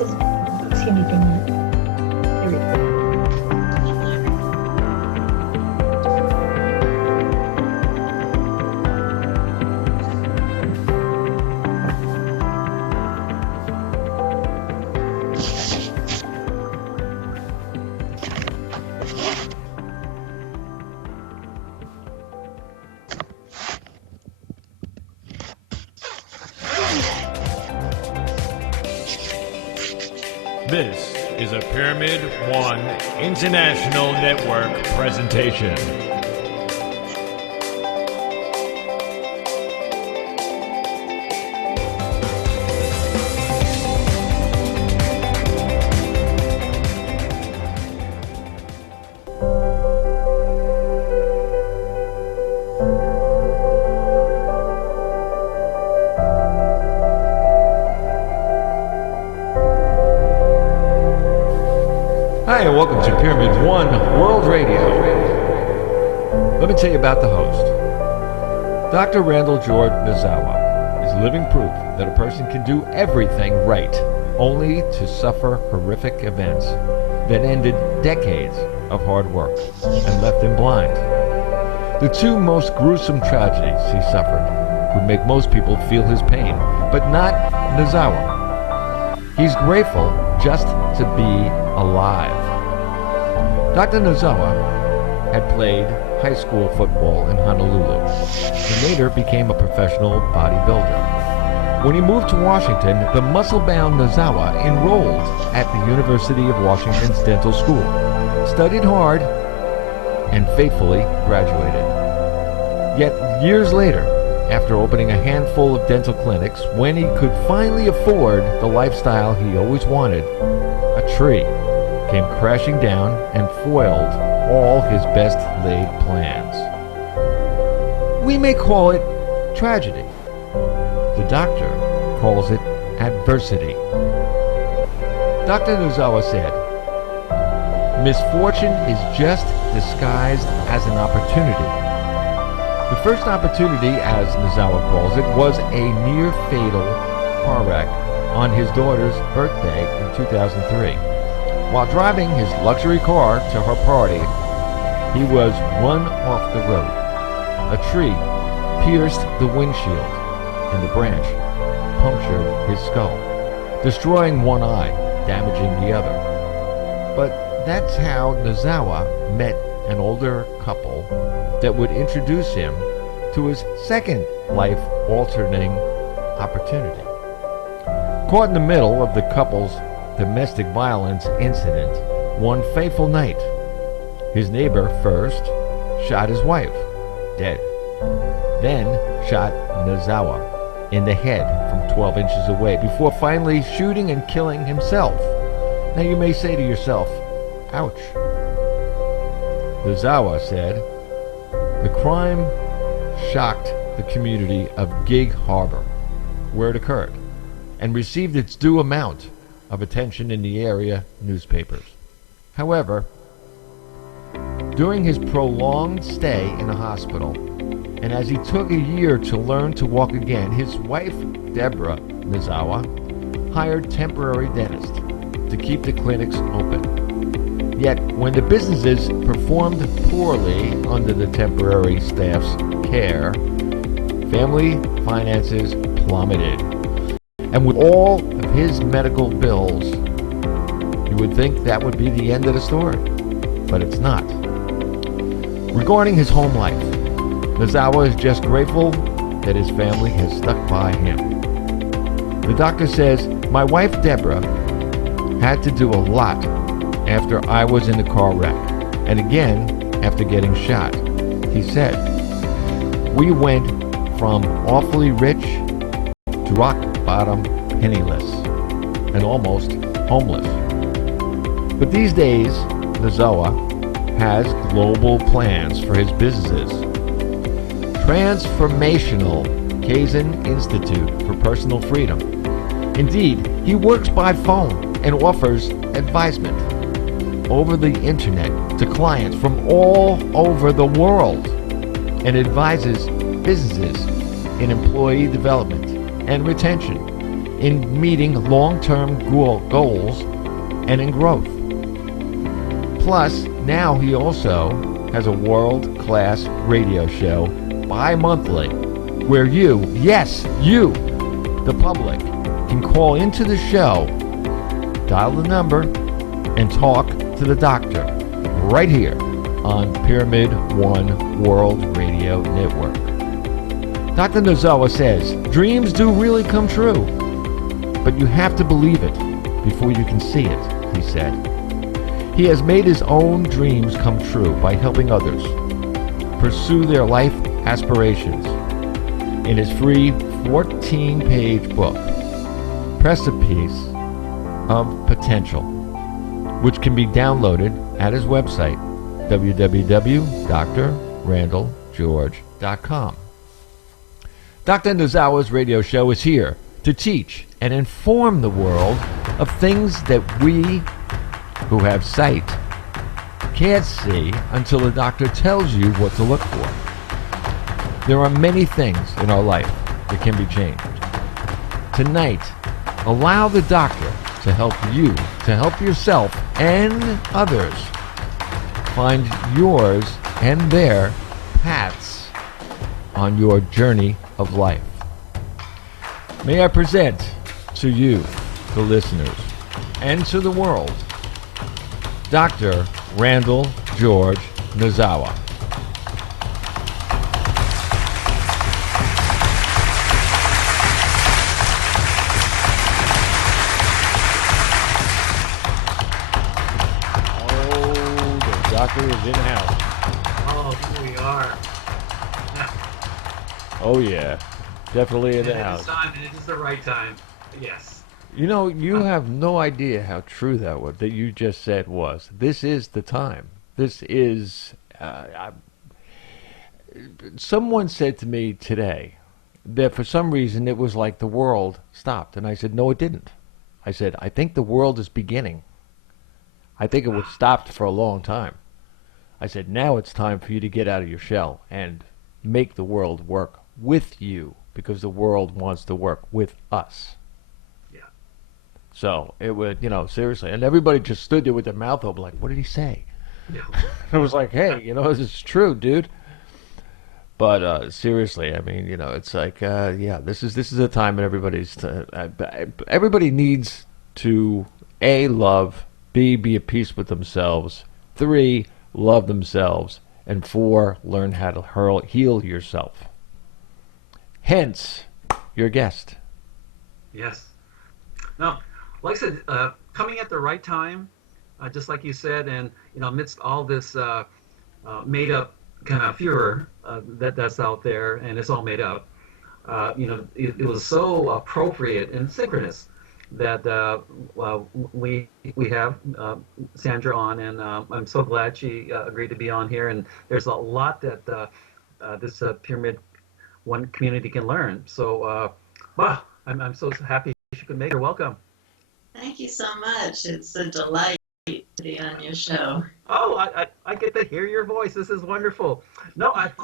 just see anything yet. There we go. This is a Pyramid One International Network presentation. Hi, and welcome to Pyramid One World Radio. Let me tell you about the host. Dr. Randall George Nozawa is living proof that a person can do everything right, only to suffer horrific events that ended decades of hard work and left him blind. The two most gruesome tragedies he suffered would make most people feel his pain, but not Nozawa. He's grateful just to be alive. Dr. Nozawa had played high school football in Honolulu and later became a professional bodybuilder. When he moved to Washington, the muscle-bound Nozawa enrolled at the University of Washington's dental school, studied hard, and faithfully graduated. Yet years later, after opening a handful of dental clinics, when he could finally afford the lifestyle he always wanted, a tree came crashing down and foiled all his best laid plans. We may call it tragedy. The doctor calls it adversity. Dr. Nozawa said, "Misfortune is just disguised as an opportunity." The first opportunity, as Nozawa calls it, was a near-fatal car wreck on his daughter's birthday in 2003. While driving his luxury car to her party, he was run off the road. A tree pierced the windshield, and the branch punctured his skull, destroying one eye, damaging the other. But that's how Nozawa met an older couple that would introduce him to his second life-altering opportunity. Caught in the middle of the couple's domestic violence incident one fateful night, his neighbor first shot his wife, dead, then shot Nozawa in the head from 12 inches away before finally shooting and killing himself. Now you may say to yourself, ouch. Nozawa said, the crime shocked the community of Gig Harbor, where it occurred, and received its due amount of attention in the area newspapers. However, during his prolonged stay in the hospital, and as he took a year to learn to walk again, his wife, Deborah Nozawa, hired temporary dentists to keep the clinics open. Yet, when the businesses performed poorly under the temporary staff's care, family finances plummeted. And with all of his medical bills, you would think that would be the end of the story, but it's not. Regarding his home life, Nozawa is just grateful that his family has stuck by him. The doctor says, "My wife Deborah had to do a lot after I was in the car wreck, and again after getting shot." He said, "We went from awfully rich to rock bottom, penniless, and almost homeless." But these days, Nozawa has global plans for his businesses. Transformational Kaizen Institute for Personal Freedom. Indeed, he works by phone and offers advisement over the internet to clients from all over the world and advises businesses in employee development and retention, in meeting long-term goals and in growth. Plus, now he also has a world-class radio show bi-monthly where you, yes, you, the public, can call into the show, dial the number, and talk to the doctor right here on Pyramid One World Radio Network. Dr. Nozawa says, dreams do really come true, but you have to believe it before you can see it, he said. He has made his own dreams come true by helping others pursue their life aspirations in his free 14-page book, Precipice of Potential, which can be downloaded at his website, www.drrandallgeorge.com. Dr. Nozawa's radio show is here to teach and inform the world of things that we who have sight can't see until the doctor tells you what to look for. There are many things in our life that can be changed. Tonight, allow the doctor to help you, to help yourself and others find yours and their paths on your journey of life. May I present to you, the listeners, and to the world, Dr. Randall George Nozawa. Doctor is in the house. Oh, here we are. Oh yeah, definitely in the house. It is the right time. Yes. You know, you have no idea how true that was, that you just said was. This is the time. This is... someone said to me today that for some reason it was like the world stopped. And I said, no, it didn't. I said, I think the world is beginning. I think it was stopped for a long time. I said, now it's time for you to get out of your shell and make the world work with you, because the world wants to work with us. Yeah. So it would, seriously. And everybody just stood there with their mouth open like, what did he say? Yeah. It was like, hey, this is true, dude. But seriously, I mean, it's like, this is a time that everybody needs to, A, love, B, be at peace with themselves, 3, love themselves, and 4, learn how to heal yourself. Hence, your guest. Yes. Now, like I said, coming at the right time, just like you said, and amidst all this made-up kind of furor that's out there, and it's all made up. It was so appropriate and synchronous that we have Sandra on, and I'm so glad she agreed to be on here. And there's a lot that this Pyramid One community can learn. So, wow, I'm so happy she could make her. Welcome. Thank you so much. It's a delight to be on your show. Oh, I get to hear your voice. This is wonderful. No, I've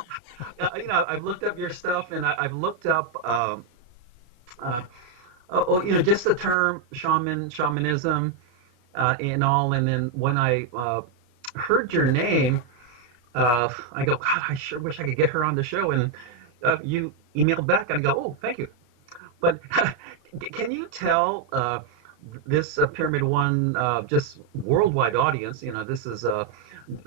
looked up your stuff, and I've looked up just the term shamanism, and all. And then when I heard your name, I go, God, I sure wish I could get her on the show. And you emailed back, and I go, oh, thank you. But can you tell this Pyramid One just worldwide audience, this is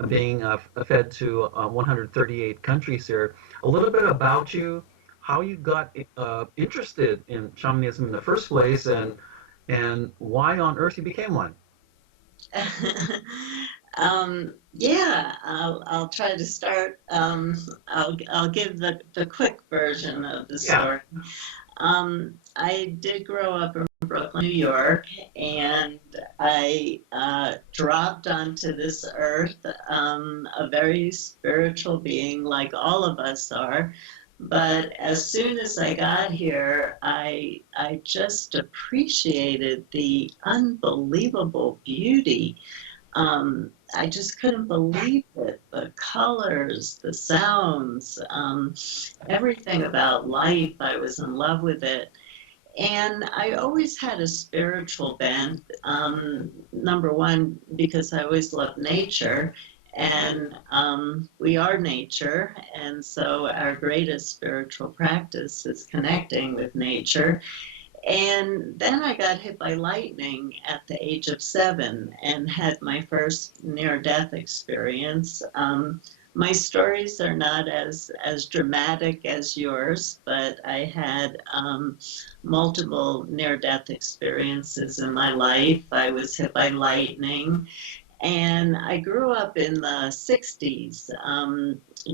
being fed to 138 countries here, a little bit about you, how you got interested in shamanism in the first place, and why on earth you became one? I'll try to start. I'll give the quick version of the story. I did grow up in Brooklyn, New York, and I dropped onto this earth a very spiritual being, like all of us are. But as soon as I got here, I just appreciated the unbelievable beauty. I just couldn't believe it. The colors, the sounds, everything about life, I was in love with it. And I always had a spiritual bent. Number one, because I always loved nature, and we are nature, and so our greatest spiritual practice is connecting with nature. And then I got hit by lightning at the age of 7 and had my first near-death experience. My stories are not as dramatic as yours, but I had multiple near-death experiences in my life. I was hit by lightning, and I grew up in the 60s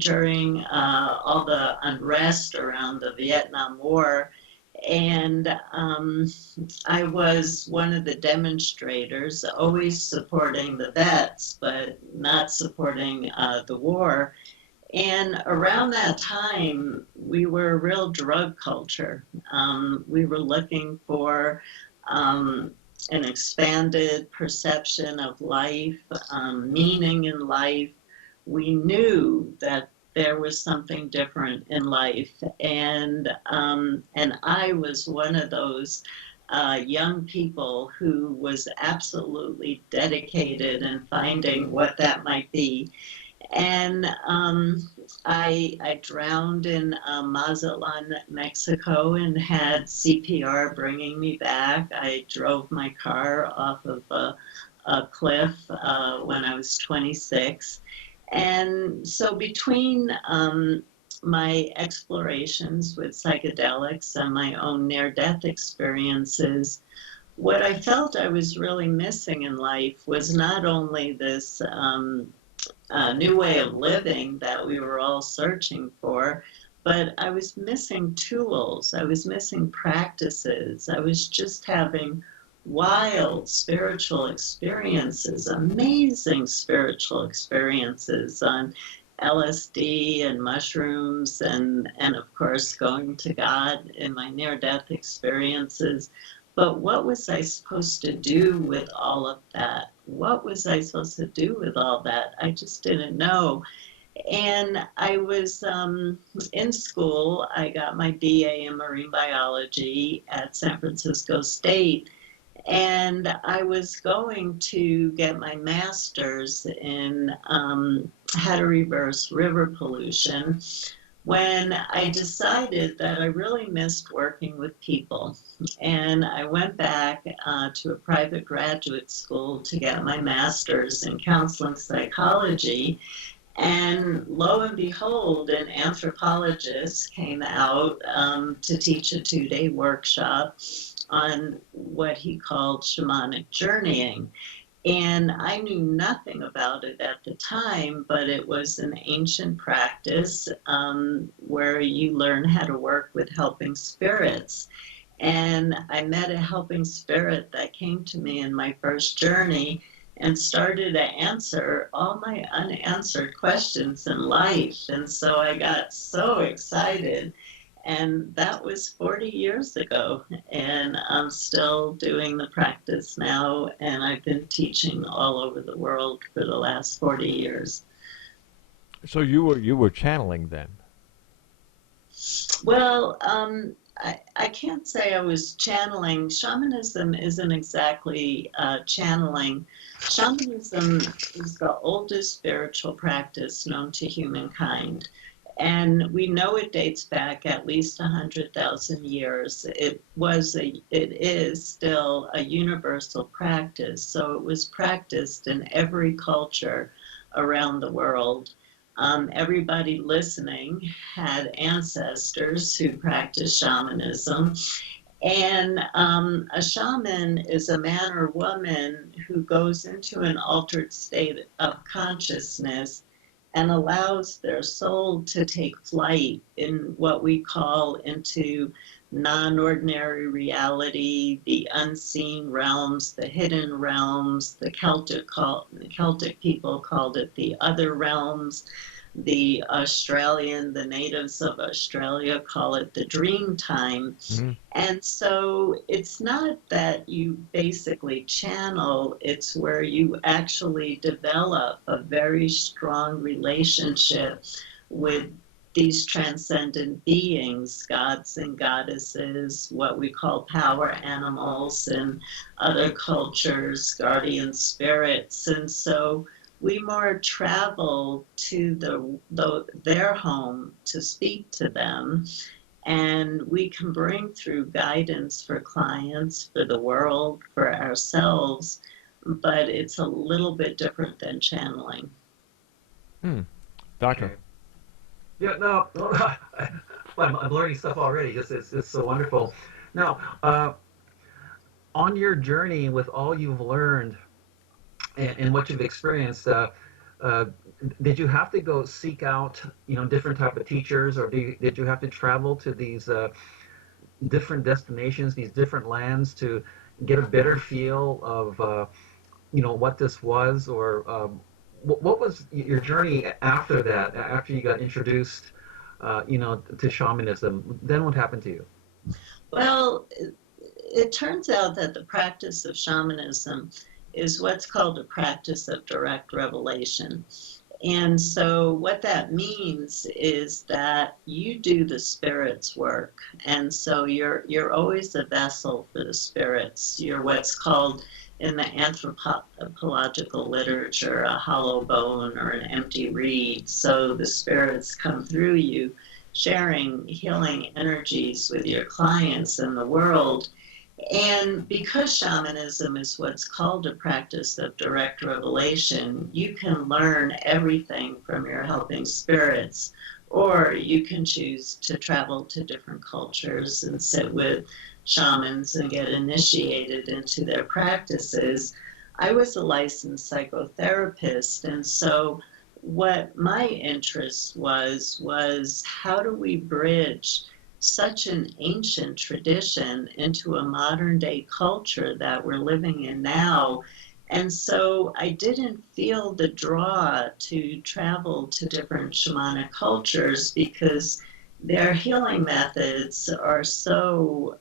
during all the unrest around the Vietnam War. And I was one of the demonstrators, always supporting the vets, but not supporting the war. And around that time, we were a real drug culture. We were looking for an expanded perception of life, meaning in life. We knew that there was something different in life, and I was one of those young people who was absolutely dedicated in finding what that might be. And I drowned in Mazatlan, Mexico, and had CPR bringing me back. I drove my car off of a cliff when I was 26. And so between my explorations with psychedelics and my own near-death experiences, what I felt I was really missing in life was not only this new way of living that we were all searching for, but I was missing tools. I was missing practices. I was just having wild spiritual experiences, amazing spiritual experiences on LSD and mushrooms, and of course going to God in my near-death experiences. But what was I supposed to do with all of that? What was I supposed to do with all that? I just didn't know. And I was in school. I got my BA in marine biology at San Francisco State. And I was going to get my master's in how to reverse river pollution when I decided that I really missed working with people. And I went back to a private graduate school to get my master's in counseling psychology. And lo and behold, an anthropologist came out to teach a 2-day workshop on what he called shamanic journeying. And I knew nothing about it at the time, but it was an ancient practice where you learn how to work with helping spirits. And I met a helping spirit that came to me in my first journey and started to answer all my unanswered questions in life. And so I got so excited. And that was 40 years ago, and I'm still doing the practice now, and I've been teaching all over the world for the last 40 years. So you were channeling then? Well, I can't say I was channeling. Shamanism isn't exactly channeling. Shamanism is the oldest spiritual practice known to humankind. And we know it dates back at least 100,000 years. It is still a universal practice. So it was practiced in every culture around the world. Everybody listening had ancestors who practiced shamanism. And a shaman is a man or woman who goes into an altered state of consciousness and allows their soul to take flight in what we call into non-ordinary reality, the unseen realms, the hidden realms. The Celtic people called it the other realms. The natives of Australia call it the dream time. Mm-hmm. And so it's not that you basically channel, it's where you actually develop a very strong relationship with these transcendent beings, gods and goddesses, what we call power animals in other cultures, guardian spirits. And so we more travel to their home to speak to them, and we can bring through guidance for clients, for the world, for ourselves, but it's a little bit different than channeling. Doctor. Okay. Yeah, no, I'm learning stuff already. It's so wonderful. Now, on your journey with all you've learned and what you've experienced, did you have to go seek out, different type of teachers, or did you have to travel to these different destinations, these different lands, to get a better feel of, what this was, or what was your journey after that, after you got introduced, to shamanism? Then what happened to you? Well, it turns out that the practice of shamanism is what's called a practice of direct revelation. And so what that means is that you do the spirit's work. And so you're always a vessel for the spirits. You're what's called in the anthropological literature a hollow bone or an empty reed. So the spirits come through you, sharing healing energies with your clients and the world. And because shamanism is what's called a practice of direct revelation, you can learn everything from your helping spirits, or you can choose to travel to different cultures and sit with shamans and get initiated into their practices. I was a licensed psychotherapist, and so what my interest was how do we bridge such an ancient tradition into a modern day culture that we're living in now. And so I didn't feel the draw to travel to different shamanic cultures because their healing methods are so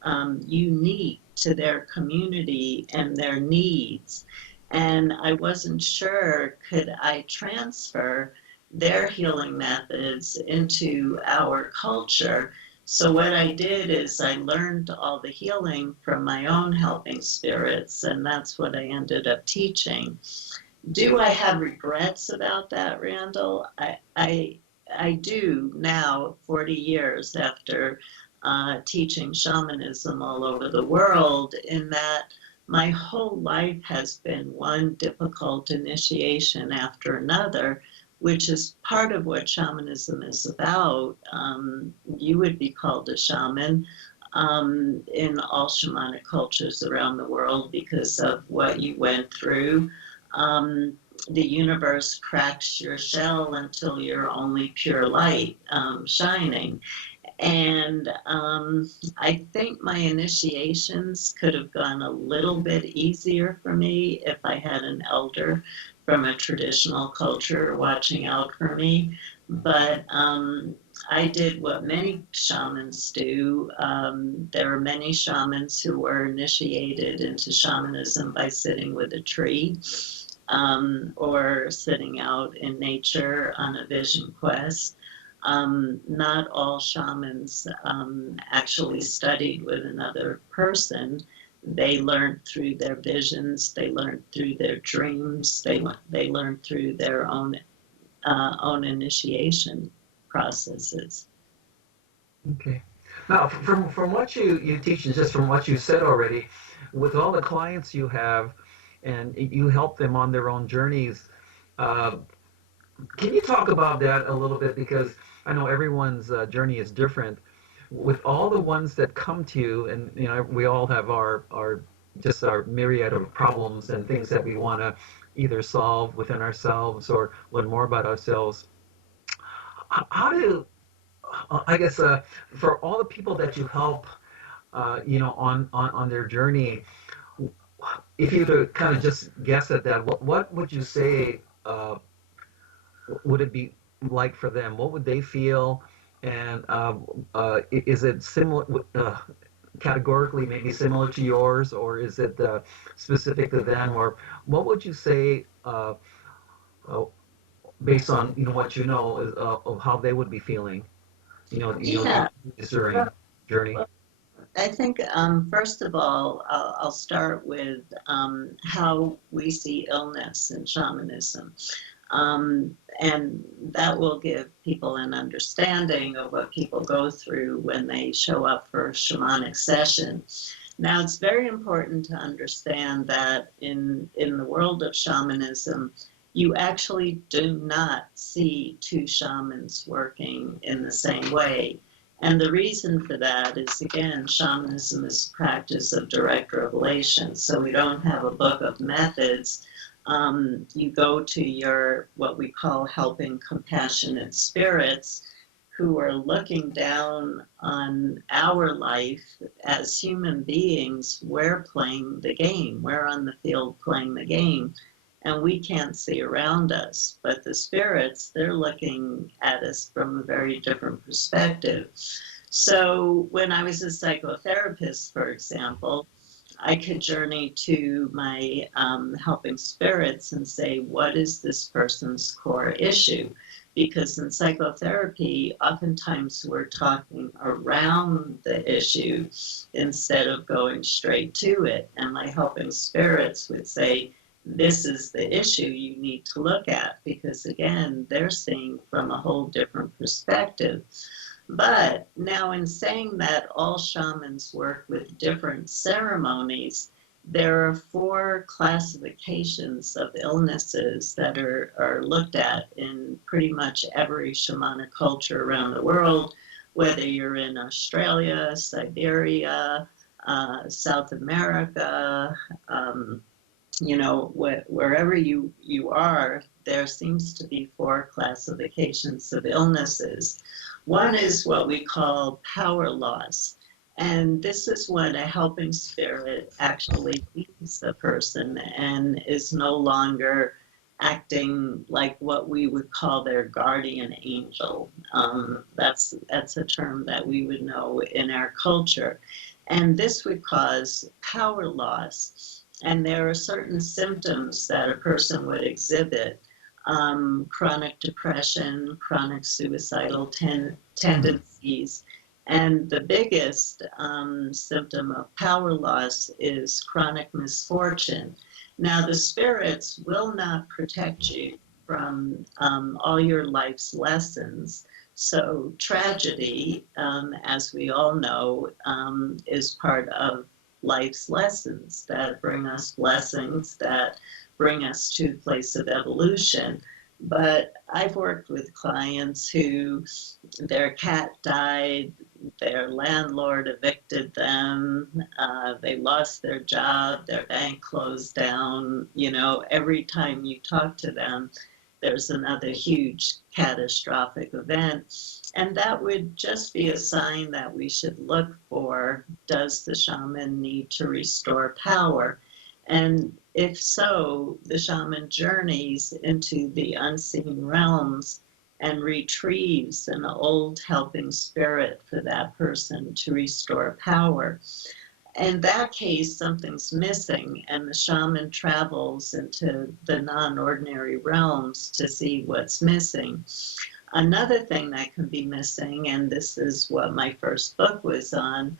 unique to their community and their needs. And I wasn't sure, could I transfer their healing methods into our culture? So what I did is I learned all the healing from my own helping spirits, and that's what I ended up teaching. Do I have regrets about that, Randall? I do now, 40 years after teaching shamanism all over the world, in that my whole life has been one difficult initiation after another, which is part of what shamanism is about. You would be called a shaman in all shamanic cultures around the world because of what you went through. The universe cracks your shell until you're only pure light shining. And I think my initiations could have gone a little bit easier for me if I had an elder from a traditional culture watching out for me. But I did what many shamans do. There are many shamans who were initiated into shamanism by sitting with a tree or sitting out in nature on a vision quest. Not all shamans actually studied with another person. They learned through their visions, they learned through their dreams, they learned through their own initiation processes. Okay. Now, from what you teach, and just from what you said already, with all the clients you have, and you help them on their own journeys, can you talk about that a little bit? Because I know everyone's journey is different. With all the ones that come to you, and we all have our myriad of problems and things that we want to either solve within ourselves or learn more about ourselves. How do I guess for all the people that you help, on their journey, if you were to kind of just guess at that, what would you say would it be like for them? What would they feel? And is it similar, categorically maybe similar to yours, or is it specific to them? Or what would you say, based on what you know, of how they would be feeling? Yeah. Is there any journey? I think, first of all, I'll start with how we see illness in shamanism. And that will give people an understanding of what people go through when they show up for a shamanic session. Now, it's very important to understand that in the world of shamanism, you actually do not see two shamans working in the same way. And the reason for that is, again, shamanism is a practice of direct revelation. So we don't have a book of methods. You go to your, what we call helping compassionate spirits, who are looking down on our life as human beings. We're playing the game. We're on the field playing the game. And we can't see around us. But the spirits, they're looking at us from a very different perspective. So when I was a psychotherapist, for example, I could journey to my helping spirits and say, what is this person's core issue? Because in psychotherapy, oftentimes we're talking around the issue instead of going straight to it. And my helping spirits would say, this is the issue you need to look at, because again, they're seeing from a whole different perspective. But now, in saying that all shamans work with different ceremonies, there are 4 classifications of illnesses that are looked at in pretty much every shamanic culture around the world, whether you're in Australia, Siberia, South America, wherever you are, there seems to be 4 classifications of illnesses. One is what we call power loss. And this is when a helping spirit actually leaves the person and is no longer acting like what we would call their guardian angel. That's a term that we would know in our culture. And this would cause power loss. And there are certain symptoms that a person would exhibit. Chronic depression, chronic suicidal tendencies. And the biggest symptom of power loss is chronic misfortune. Now, the spirits will not protect you from all your life's lessons. So tragedy, as we all know, is part of life's lessons that bring us blessings, that bring us to the place of evolution. But I've worked with clients who their cat died, their landlord evicted them, they lost their job, their bank closed down. Every time you talk to them, there's another huge catastrophic event. And that would just be a sign that we should look for, does the shaman need to restore power? And if so, the shaman journeys into the unseen realms and retrieves an old helping spirit for that person to restore power. In that case, something's missing, and the shaman travels into the non-ordinary realms to see what's missing. Another thing that can be missing, and this is what my first book was on,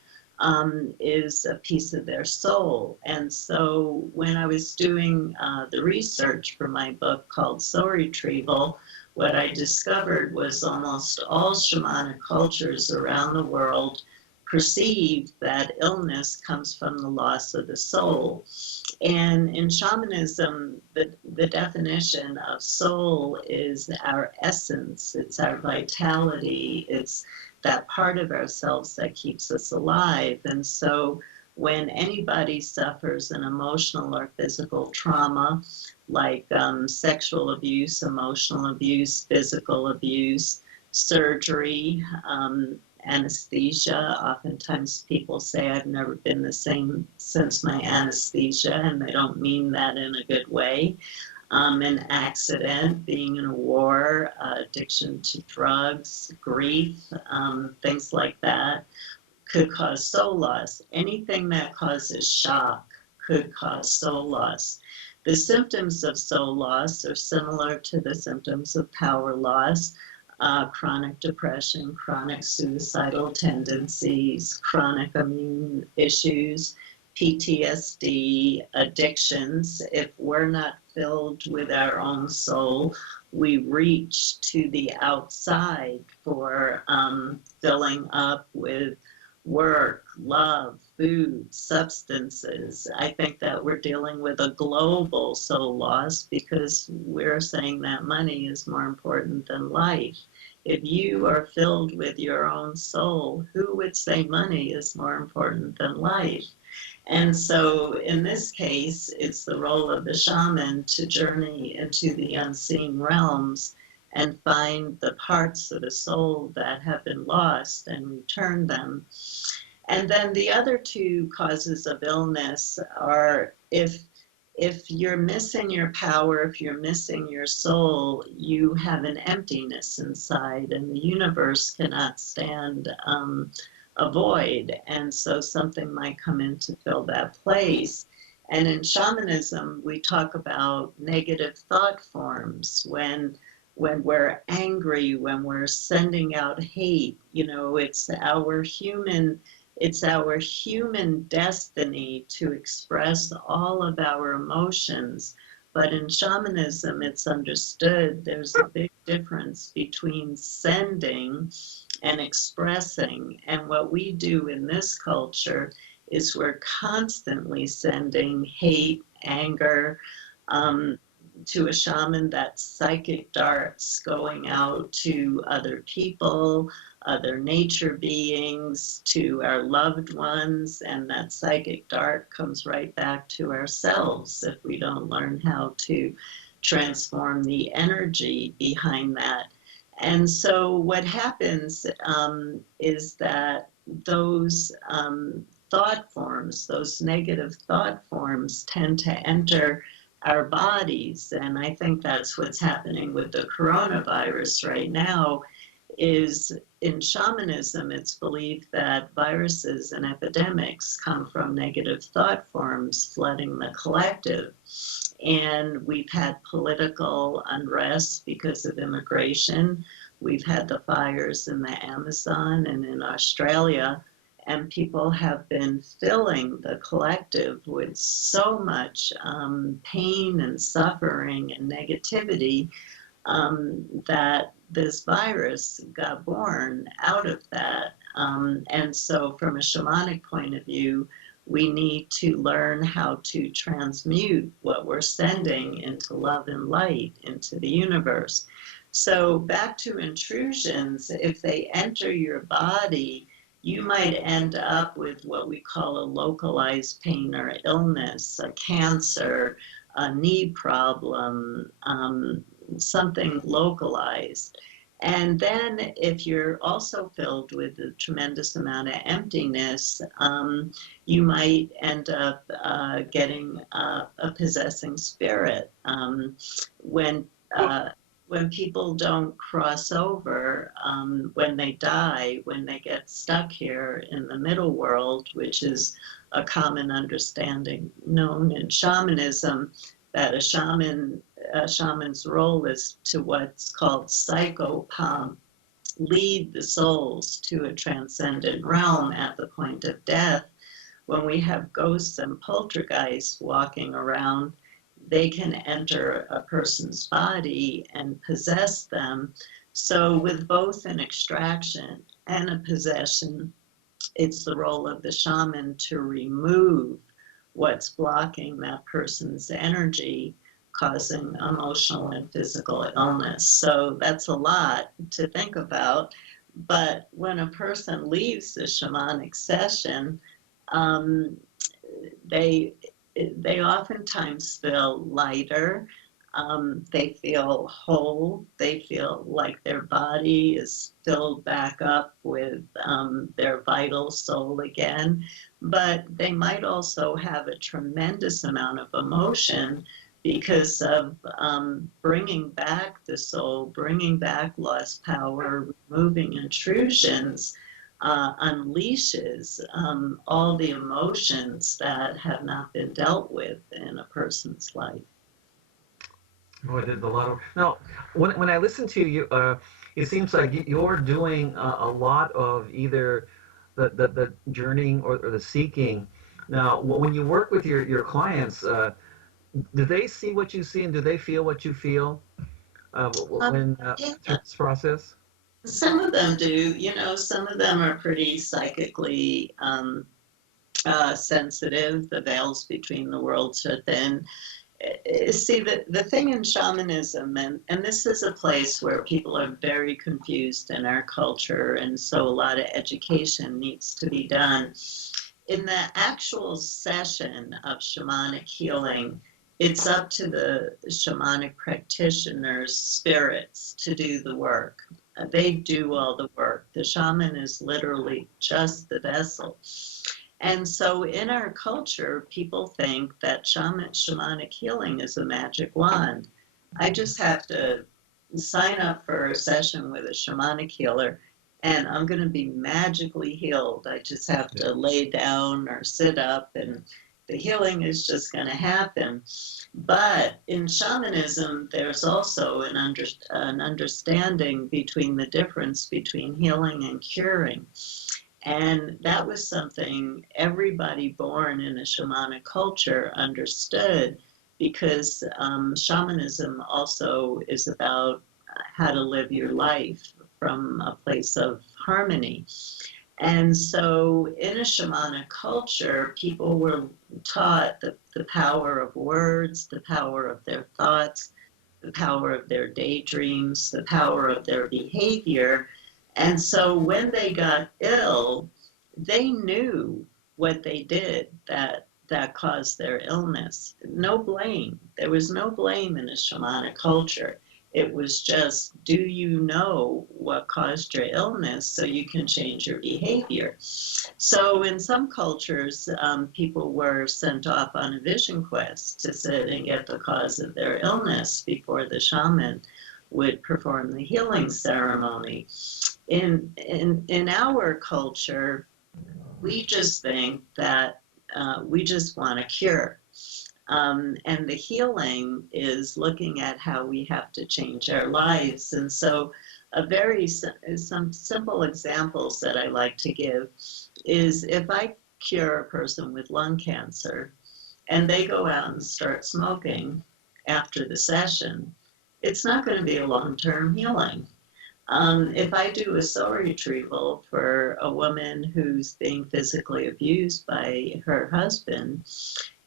is a piece of their soul. And so when I was doing the research for my book called Soul Retrieval, what I discovered was almost all shamanic cultures around the world perceive that illness comes from the loss of the soul. And in shamanism, the definition of soul is our essence, it's our vitality, it's that part of ourselves that keeps us alive. And so when anybody suffers an emotional or physical trauma, like sexual abuse, emotional abuse, physical abuse, surgery, anesthesia. Oftentimes people say, I've never been the same since my anesthesia, and they don't mean that in a good way. An accident, being in a war, addiction to drugs, grief, things like that could cause soul loss. Anything that causes shock could cause soul loss. The symptoms of soul loss are similar to the symptoms of power loss. chronic depression, chronic suicidal tendencies, chronic immune issues, PTSD, addictions. If we're not filled with our own soul, we reach to the outside for filling up with work, love, food, substances. I think that we're dealing with a global soul loss because we're saying that money is more important than life. If you are filled with your own soul, who would say money is more important than life? And so in this case, it's the role of the shaman to journey into the unseen realms and find the parts of the soul that have been lost and return them. And then the other two causes of illness are if you're missing your power, if you're missing your soul, you have an emptiness inside, and the universe cannot stand a void. And so something might come in to fill that place. And in shamanism, we talk about negative thought forms when we're angry, when we're sending out hate. You know, it's our human destiny to express all of our emotions. But in shamanism, it's understood there's a big difference between sending and expressing. And what we do in this culture is we're constantly sending hate, anger, to a shaman. That's psychic darts going out to other people, other nature beings, to our loved ones, and that psychic dart comes right back to ourselves if we don't learn how to transform the energy behind that. And so what happens is that those thought forms, those negative thought forms, tend to enter our bodies. And I think that's what's happening with the coronavirus right now. Is in shamanism, it's believed that viruses and epidemics come from negative thought forms flooding the collective. And we've had political unrest because of immigration. We've had the fires in the Amazon and in Australia, and people have been filling the collective with so much pain and suffering and negativity that this virus got born out of that. And so from a shamanic point of view, we need to learn how to transmute what we're sending into love and light, into the universe. So back to intrusions, if they enter your body, you might end up with what we call a localized pain or illness, a cancer, a knee problem, something localized. And then if you're also filled with a tremendous amount of emptiness, you might end up getting a possessing spirit. When people don't cross over, when they die, when they get stuck here in the middle world, which is a common understanding known in shamanism, that a shaman's role is to what's called psychopomp, lead the souls to a transcendent realm at the point of death. When we have ghosts and poltergeists walking around, they can enter a person's body and possess them. So with both an extraction and a possession, it's the role of the shaman to remove what's blocking that person's energy, causing emotional and physical illness. So that's a lot to think about. But when a person leaves the shamanic session, they oftentimes feel lighter. They feel whole. They feel like their body is filled back up with their vital soul again. But they might also have a tremendous amount of emotion because of bringing back the soul, bringing back lost power, removing intrusions, unleashes all the emotions that have not been dealt with in a person's life. Oh, I did a lot of. Now, when I listen to you, it seems like you're doing a lot of either the journeying or the seeking. Now, when you work with your clients, do they see what you see and do they feel what you feel when Yeah, through this process? some of them do. You know, some of them are pretty psychically sensitive. The veils between the worlds are thin. See, the thing in shamanism, and this is a place where people are very confused in our culture, and so a lot of education needs to be done. In the actual session of shamanic healing, it's up to the shamanic practitioners' spirits to do the work. They do all the work. The shaman is literally just the vessel. And so in our culture, people think that shamanic healing is a magic wand. I just have to sign up for a session with a shamanic healer and I'm going to be magically healed. I just have to lay down or sit up and the healing is just going to happen. But in shamanism, there's also an understanding between the difference between healing and curing. And that was something everybody born in a shamanic culture understood because shamanism also is about how to live your life from a place of harmony. And so in a shamanic culture, people were taught the power of words, the power of their thoughts, the power of their daydreams, the power of their behavior. And so when they got ill, they knew what they did that caused their illness. No blame. There was no blame in a shamanic culture. It was just, do you know what caused your illness so you can change your behavior? So in some cultures, people were sent off on a vision quest to sit and get the cause of their illness before the shaman would perform the healing ceremony. In our culture, we just think that we just want a cure. And the healing is looking at how we have to change our lives. And so some simple examples that I like to give is if I cure a person with lung cancer and they go out and start smoking after the session, it's not going to be a long-term healing. If I do a soul retrieval for a woman who's being physically abused by her husband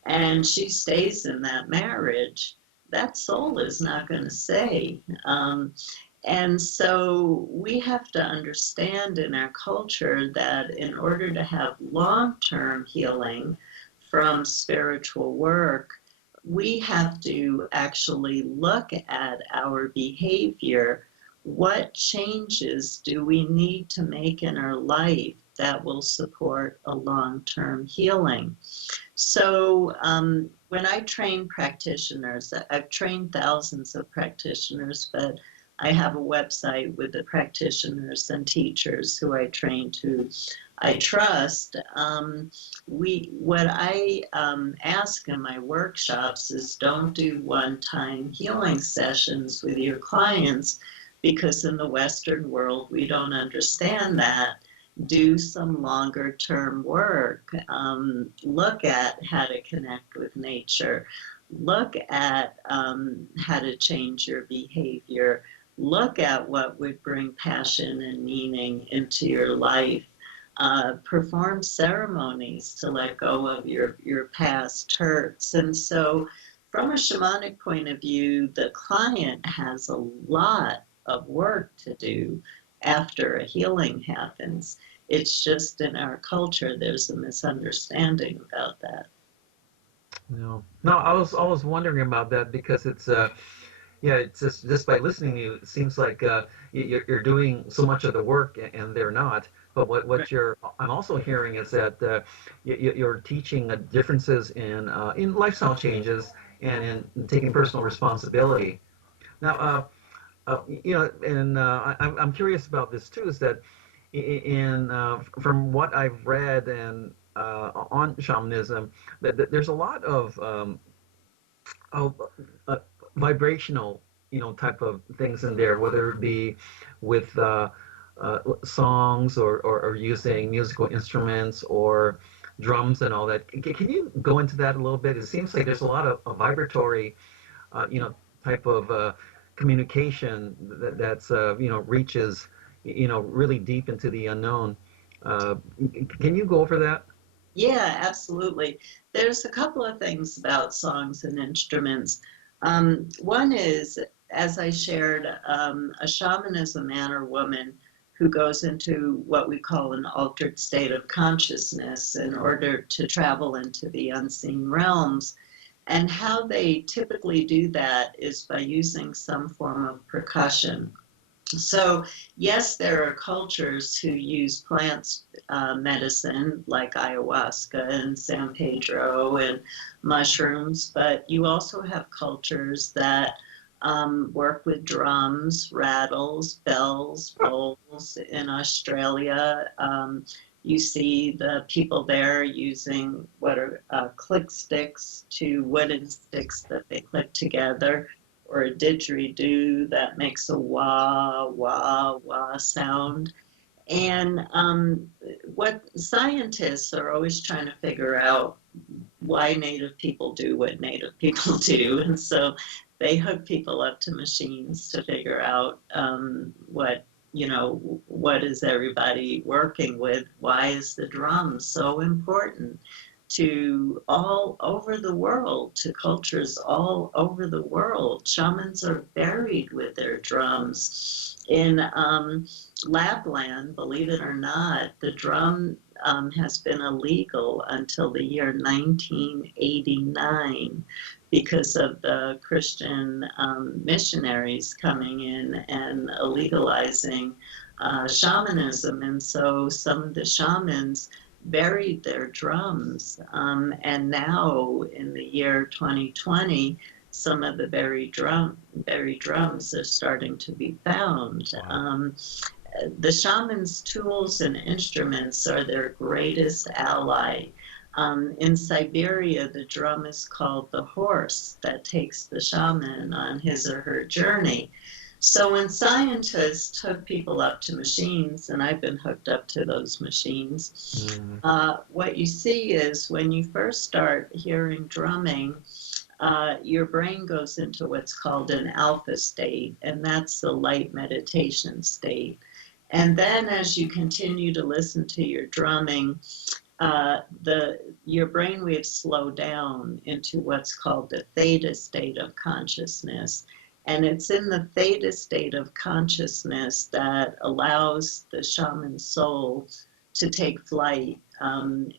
and she stays in that marriage, that soul is not going to stay. And so we have to understand in our culture that in order to have long-term healing from spiritual work, we have to actually look at our behavior. What changes do we need to make in our life that will support a long-term healing? So when I train practitioners, I've trained thousands of practitioners, but I have a website with the practitioners and teachers who I train to I trust. What I ask in my workshops is don't do one-time healing sessions with your clients because in the Western world, we don't understand that. Do some longer term work. Look at how to connect with nature. Look at how to change your behavior. Look at what would bring passion and meaning into your life. Perform ceremonies to let go of your past hurts. And so from a shamanic point of view, the client has a lot of work to do after a healing happens. It's just in our culture, there's a misunderstanding about that. No, I was wondering about that because it's yeah, it's just by listening to you, it seems like you're doing so much of the work and they're not. But what I'm also hearing is that you're teaching differences in lifestyle changes and in taking personal responsibility. Now, and I'm curious about this too. Is that from what I've read and on shamanism, that there's a lot of vibrational type of things in there, whether it be with songs or using musical instruments or drums and all that. Can you go into that a little bit? It seems like there's a lot of vibratory, type of communication that's reaches really deep into the unknown. Uh, can you go over that? Yeah, absolutely. There's a couple of things about songs and instruments. One is, as I shared, a shaman is a man or woman who goes into what we call an altered state of consciousness in order to travel into the unseen realms. And how they typically do that is by using some form of percussion. So, yes, there are cultures who use plants medicine like ayahuasca and San Pedro and mushrooms, but you also have cultures that work with drums, rattles, bells, bowls. In Australia, you see the people there using what are click sticks to wooden sticks that they click together, or a didgeridoo that makes a wah, wah, wah sound. And what scientists are always trying to figure out why Native people do what Native people do. And so they hook people up to machines to figure out what is everybody working with? Why is the drum so important to all over the world, to cultures all over the world? Shamans are buried with their drums. In Lapland, believe it or not, the drum has been illegal until the year 1989 because of the Christian missionaries coming in and illegalizing shamanism. And so some of the shamans buried their drums. And now in the year 2020, some of the buried drums are starting to be found. Wow. The shaman's tools and instruments are their greatest ally. In Siberia, the drum is called the horse that takes the shaman on his or her journey. So when scientists hook people up to machines, and I've been hooked up to those machines, what you see is when you first start hearing drumming, your brain goes into what's called an alpha state, and that's the light meditation state. And then as you continue to listen to your drumming, your brain waves slow down into what's called the theta state of consciousness. And it's in the theta state of consciousness that allows the shaman's soul to take flight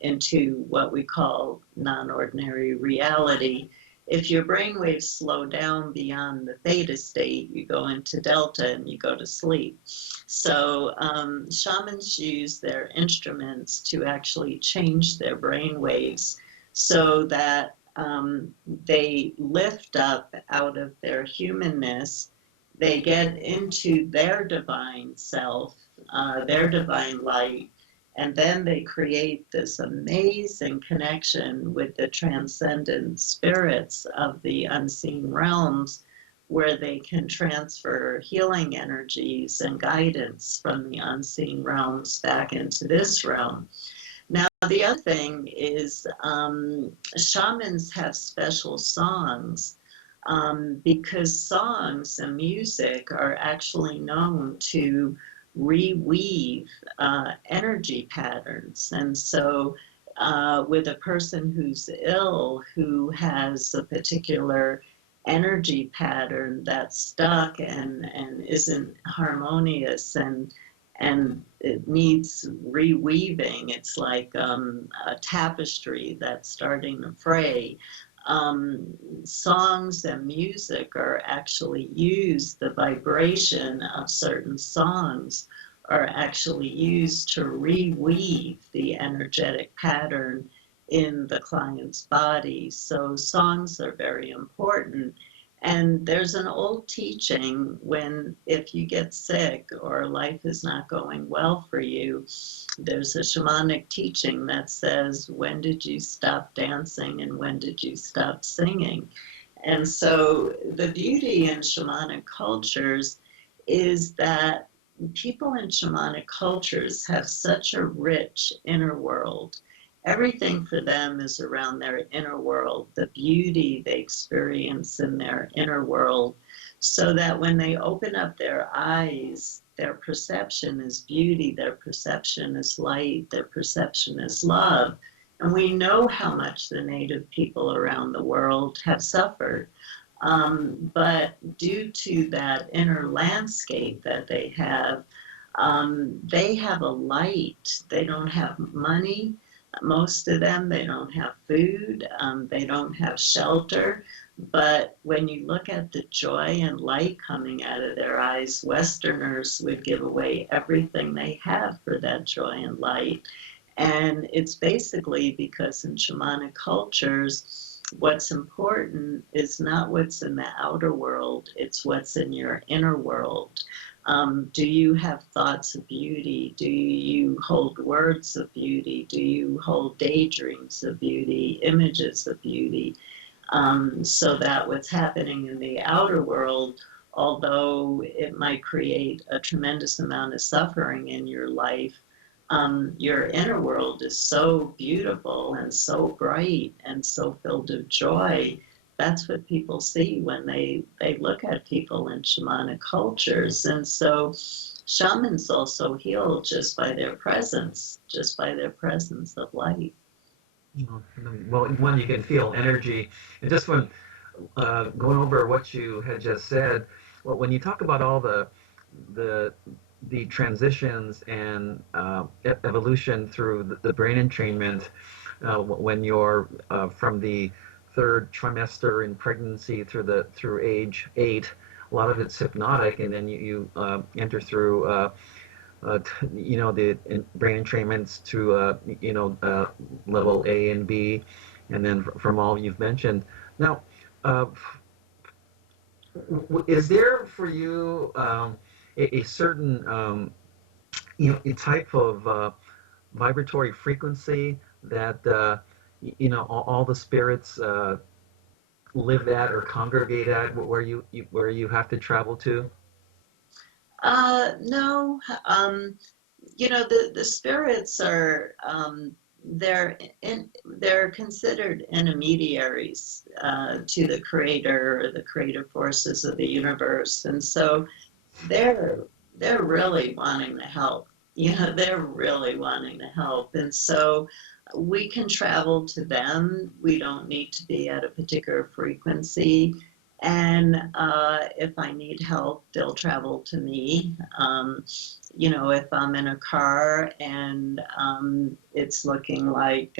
into what we call non-ordinary reality. If your brain waves slow down beyond the theta state, you go into delta and you go to sleep. So shamans use their instruments to actually change their brain waves so that they lift up out of their humanness, they get into their divine self, their divine light, and then they create this amazing connection with the transcendent spirits of the unseen realms, where they can transfer healing energies and guidance from the unseen realms back into this realm. Now, the other thing is shamans have special songs because songs and music are actually known to reweave energy patterns. And so with a person who's ill, who has a particular energy pattern that's stuck and isn't harmonious and it needs reweaving, it's like a tapestry that's starting to fray. Songs and music are actually used, the vibration of certain songs are actually used to reweave the energetic pattern in the client's body. So songs are very important. And there's an old teaching if you get sick or life is not going well for you, there's a shamanic teaching that says, when did you stop dancing and when did you stop singing? And so the beauty in shamanic cultures is that people in shamanic cultures have such a rich inner world. Everything for them is around their inner world, the beauty they experience in their inner world, so that when they open up their eyes, their perception is beauty, their perception is light, their perception is love. And we know how much the native people around the world have suffered. But due to that inner landscape that they have a light. They don't have money. Most of them, they don't have food. They don't have shelter. But when you look at the joy and light coming out of their eyes, Westerners would give away everything they have for that joy and light. And it's basically because in shamanic cultures, what's important is not what's in the outer world, it's what's in your inner world. Do you have thoughts of beauty? Do you hold words of beauty? Do you hold daydreams of beauty, images of beauty? So that what's happening in the outer world, although it might create a tremendous amount of suffering in your life, your inner world is so beautiful and so bright and so filled with joy. That's what people see when they look at people in shamanic cultures. And so shamans also heal just by their presence of light. Well, when you can feel energy, and just when going over what you had just said, well, when you talk about all the transitions and evolution through the brain entrainment, when you're from the third trimester in pregnancy through age 8, a lot of it's hypnotic, and then you enter through the brain entrainments to level A and B, and then from all you've mentioned. Now, is there for you a certain a type of vibratory frequency that all the spirits live at or congregate at, where you have to travel to? No. The spirits are they're considered intermediaries to the creator or the creative forces of the universe, and so they're really wanting to help. They're really wanting to help, and so we can travel to them. We don't need to be at a particular frequency. And if I need help, they'll travel to me. If I'm in a car and it's looking like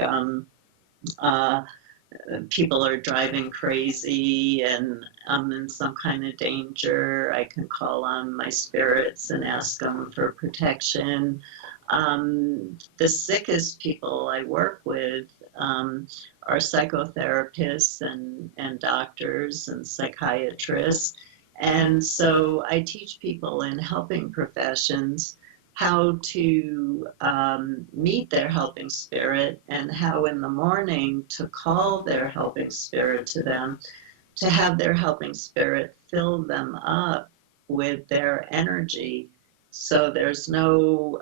people are driving crazy and I'm in some kind of danger, I can call on my spirits and ask them for protection. The sickest people I work with are psychotherapists and doctors and psychiatrists. And so I teach people in helping professions how to meet their helping spirit and how in the morning to call their helping spirit to them, to have their helping spirit fill them up with their energy, so there's no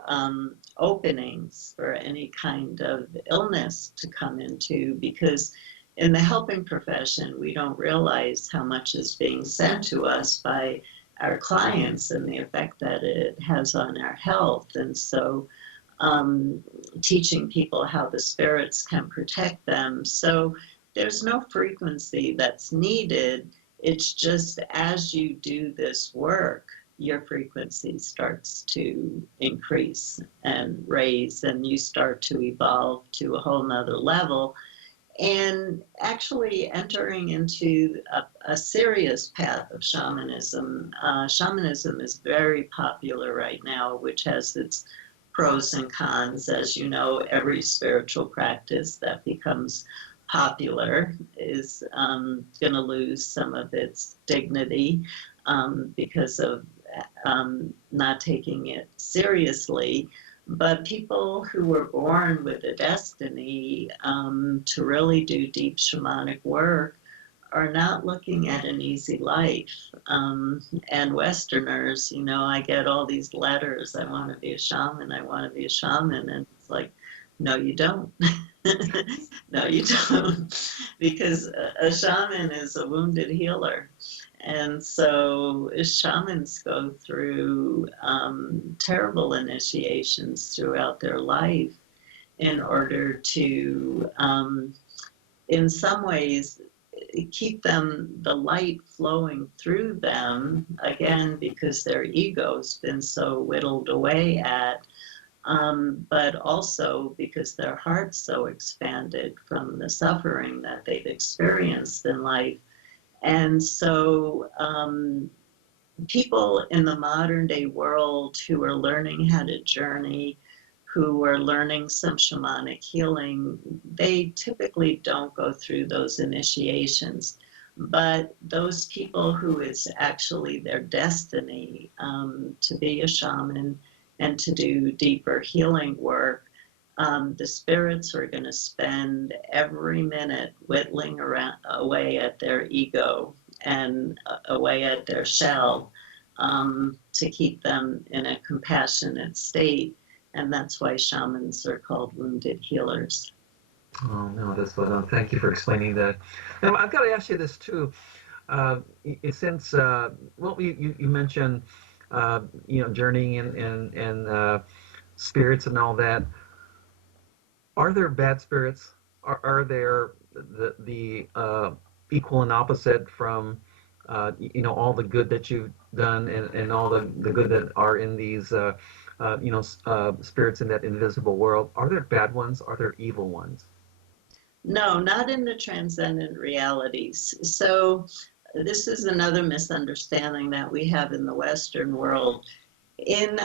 openings for any kind of illness to come into, because in the helping profession, we don't realize how much is being sent to us by our clients and the effect that it has on our health. And so teaching people how the spirits can protect them. So there's no frequency that's needed. It's just as you do this work, your frequency starts to increase and raise, and you start to evolve to a whole nother level, and actually entering into a serious path of shamanism. Shamanism is very popular right now, which has its pros and cons. As you know, every spiritual practice that becomes popular is going to lose some of its dignity because of not taking it seriously. But people who were born with a destiny to really do deep shamanic work are not looking at an easy life. And Westerners, you know, I get all these letters, I want to be a shaman, I want to be a shaman. And it's like, no, you don't. No, you don't. Because a shaman is a wounded healer. And so shamans go through terrible initiations throughout their life in order to, in some ways, keep the light flowing through them, again, because their ego's been so whittled away at, but also because their heart's so expanded from the suffering that they've experienced in life. And so people in the modern day world who are learning how to journey, who are learning some shamanic healing, they typically don't go through those initiations. But those people who it's actually their destiny to be a shaman and to do deeper healing work, the spirits are going to spend every minute whittling away at their ego and away at their shell to keep them in a compassionate state. And that's why shamans are called wounded healers. Oh, no, that's what. Thank you for explaining that. Now, I've got to ask you this too. Since well, you mentioned journeying and spirits and all that. Are there bad spirits? Are there the equal and opposite from all the good that you've done and all the good that are in these spirits in that invisible world? Are there bad ones? Are there evil ones? No, not in the transcendent realities. So this is another misunderstanding that we have in the Western world. In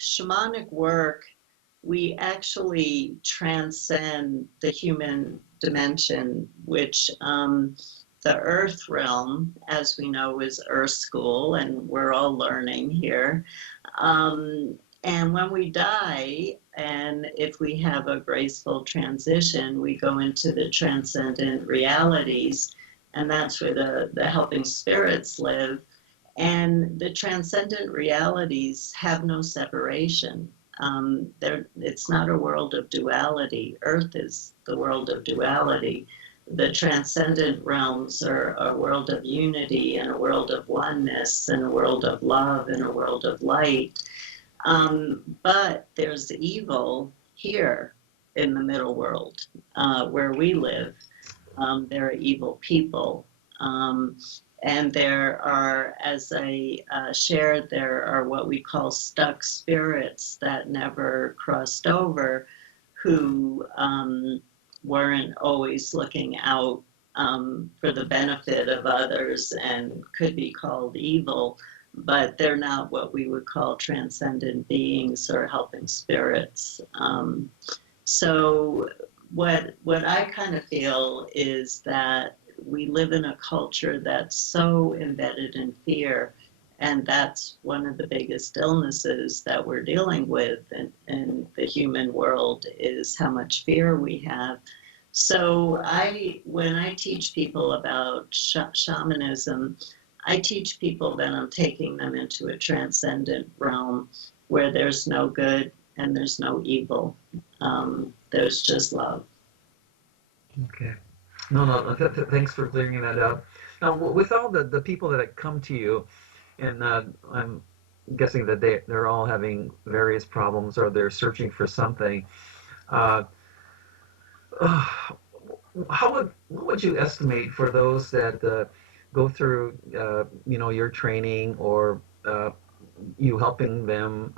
shamanic work, we actually transcend the human dimension, which the earth realm, as we know, is earth school, and we're all learning here. And when we die, and if we have a graceful transition, we go into the transcendent realities, and that's where the helping spirits live. And the transcendent realities have no separation. It's not a world of duality. Earth is the world of duality. The transcendent realms are a world of unity and a world of oneness and a world of love and a world of light. But there's evil here in the middle world where we live. There are evil people. And there are, as I shared, there are what we call stuck spirits that never crossed over, who weren't always looking out for the benefit of others and could be called evil, but they're not what we would call transcendent beings or helping spirits. So what I kind of feel is that we live in a culture that's so embedded in fear, and that's one of the biggest illnesses that we're dealing with in the human world, is how much fear we have. So when I teach people about shamanism, I teach people that I'm taking them into a transcendent realm where there's no good and there's no evil. There's just love. Okay. No, thanks for clearing that up. Now, with all the people that come to you, and I'm guessing that they're all having various problems or they're searching for something, what would you estimate for those that go through, your training or you helping them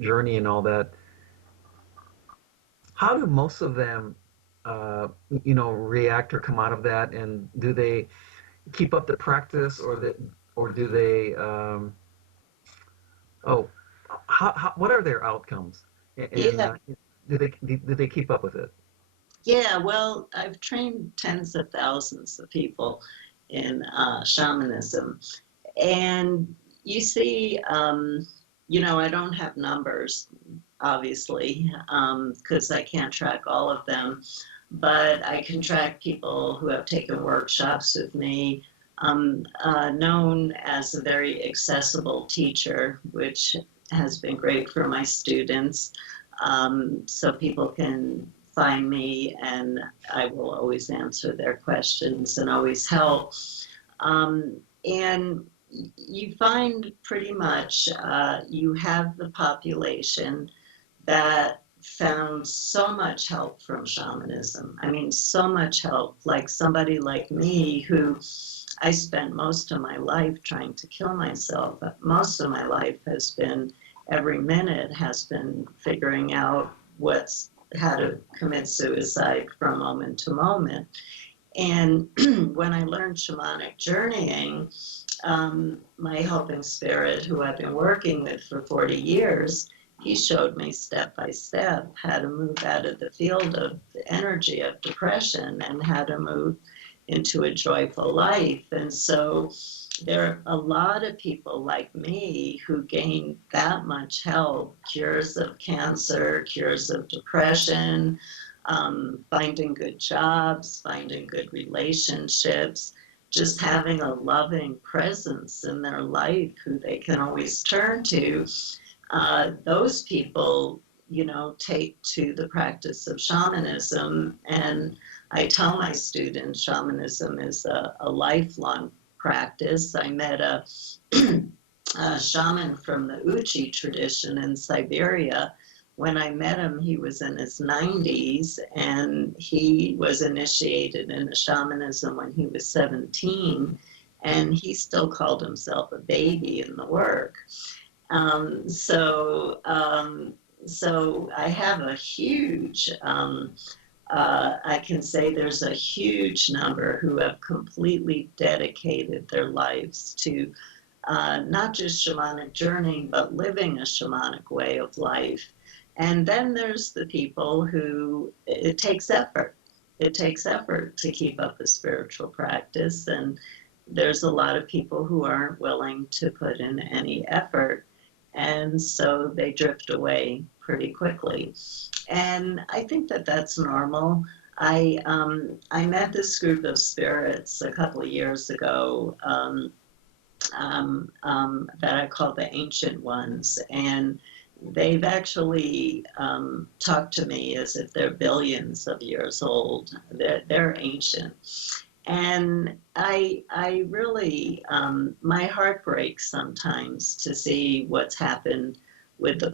journey and all that? How do most of them react or come out of that, and do they keep up the practice, or do they what are their outcomes, and do they keep up with it? Yeah, well, I've trained tens of thousands of people in shamanism, and you see, I don't have numbers, obviously, because I can't track all of them. but I can track people who have taken workshops with me. Known as a very accessible teacher, which has been great for my students. So people can find me and I will always answer their questions and always help. And you find pretty much you have the population that found so much help from shamanism. I mean, so much help, like somebody like me who I spent most of my life trying to kill myself. Most of my life has been, every minute has been figuring out how to commit suicide from moment to moment. And when I learned shamanic journeying, my helping spirit, who I've been working with for 40 years, he showed me step by step how to move out of the field of the energy of depression and how to move into a joyful life. And so there are a lot of people like me who gained that much help, cures of cancer, cures of depression, finding good jobs, finding good relationships, just having a loving presence in their life who they can always turn to. Those people, take to the practice of shamanism. And I tell my students shamanism is a lifelong practice. I met a shaman from the Uchi tradition in Siberia. When I met him, he was in his 90s, and he was initiated into shamanism when he was 17, and he still called himself a baby in the work. So I have a huge, I can say there's a huge number who have completely dedicated their lives to not just shamanic journeying, but living a shamanic way of life. And then there's the people who, it takes effort. It takes effort to keep up a spiritual practice. And there's a lot of people who aren't willing to put in any effort. And so they drift away pretty quickly. And I think that that's normal. I met this group of spirits a couple of years ago that I call the Ancient Ones. And they've actually talked to me as if they're billions of years old. They're ancient. And I really, my heart breaks sometimes to see what's happened with the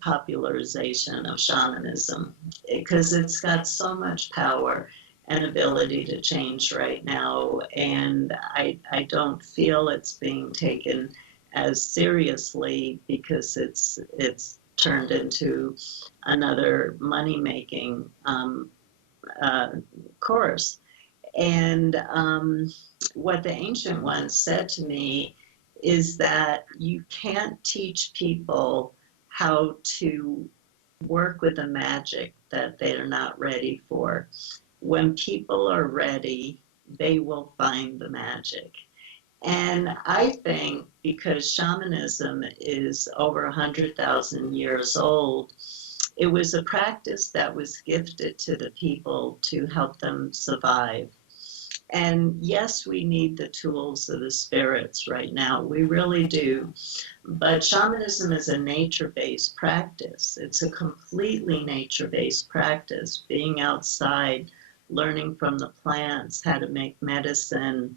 popularization of shamanism, because it's got so much power and ability to change right now. And I don't feel it's being taken as seriously because it's turned into another money-making course. And what the Ancient Ones said to me is that you can't teach people how to work with the magic that they are not ready for. When people are ready, they will find the magic. And I think because shamanism is over 100,000 years old, it was a practice that was gifted to the people to help them survive. And yes, we need the tools of the spirits right now. We really do. But shamanism is a nature-based practice. It's a completely nature-based practice, being outside, learning from the plants how to make medicine,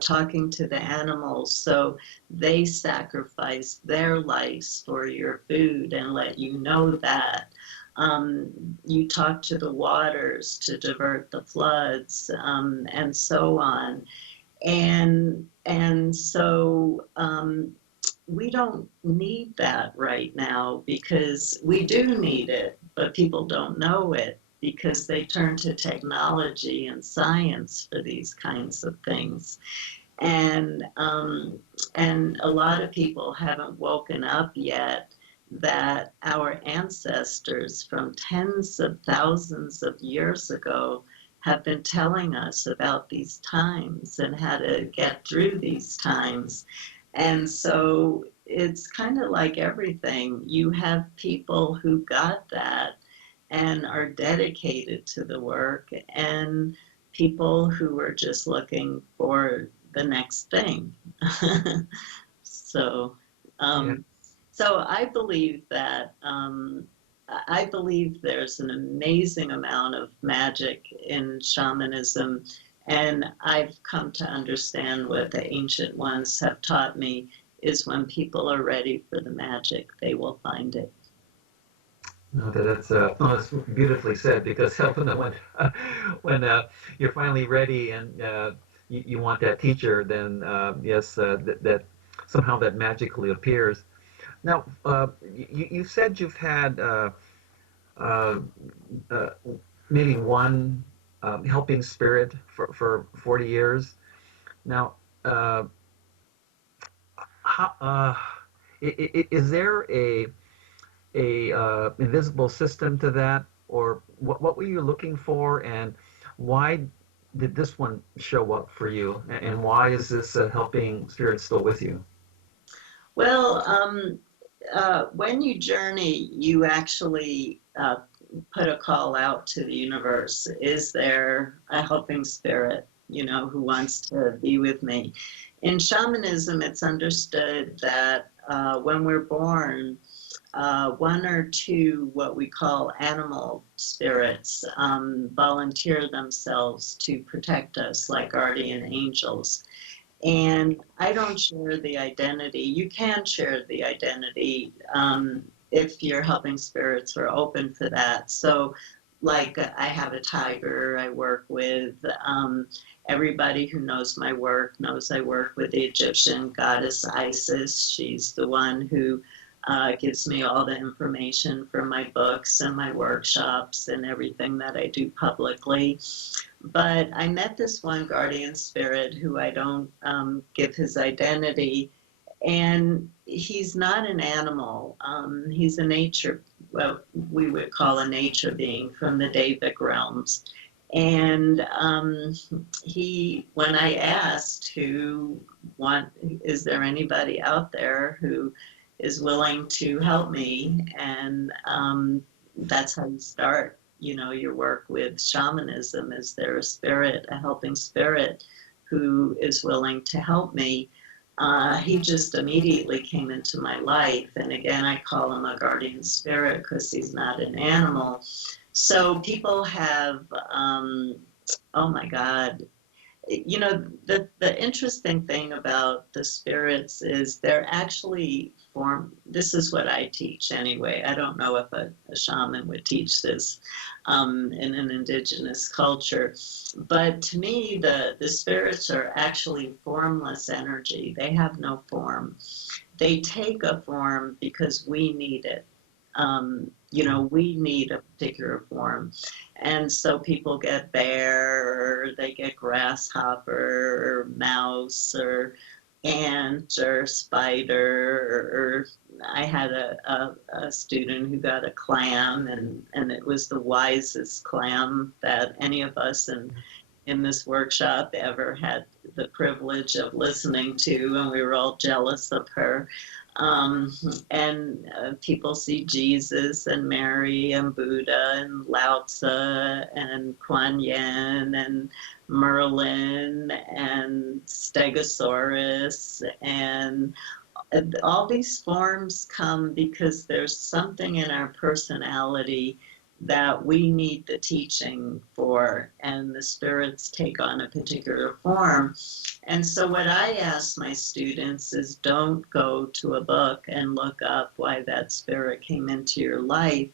talking to the animals so they sacrifice their lives for your food and let you know that. You talk to the waters to divert the floods, and so on. And so we don't need that right now, because we do need it, but people don't know it because they turn to technology and science for these kinds of things. And a lot of people haven't woken up yet that our ancestors from tens of thousands of years ago have been telling us about these times and how to get through these times. And so it's kind of like everything. You have people who got that, and are dedicated to the work, and people who are just looking for the next thing. So, Yeah. so I believe that I believe there's an amazing amount of magic in shamanism, and I've come to understand what the ancient ones have taught me is when people are ready for the magic, they will find it. No, that's beautifully said, because when you're finally ready and you want that teacher, then yes, that somehow that magically appears. Now, you said you've had uh, uh, maybe one helping spirit for 40 years. Now, uh, how, is there a invisible system to that, or what were you looking for, and why did this one show up for you, and why is this helping spirit still with you? Well, when you journey, you actually put a call out to the universe. Is there a helping spirit, who wants to be with me? In shamanism, it's understood that when we're born, one or two what we call animal spirits volunteer themselves to protect us, like guardian angels. And I don't share the identity. You can share the identity if your helping spirits are open for that. So, like, I have a tiger I work with. Everybody who knows my work knows I work with the Egyptian goddess Isis. She's the one who gives me all the information for my books and my workshops and everything that I do publicly. But I met this one guardian spirit who I don't give his identity, and he's not an animal. He's a nature, what we would call a nature being from the Davic realms. And when I asked is there anybody out there who is willing to help me? And that's how you start, your work with shamanism. Is there a spirit, a helping spirit who is willing to help me? He just immediately came into my life. And again, I call him a guardian spirit because he's not an animal. So people have, oh my God, the interesting thing about the spirits is they're actually this is what I teach anyway. I don't know if a shaman would teach this in an indigenous culture, but to me the spirits are actually formless energy. They have no form. They take a form because we need it. We need a particular form. And so people get bear, or they get grasshopper, or mouse, or ant, or spider, or I had a student who got a clam, and it was the wisest clam that any of us in this workshop ever had the privilege of listening to, and we were all jealous of her. And people see Jesus and Mary and Buddha and Lao Tzu and Kuan Yin and Merlin and Stegosaurus, and all these forms come because there's something in our personality that we need the teaching for, and the spirits take on a particular form. And so what I ask my students is, don't go to a book and look up why that spirit came into your life.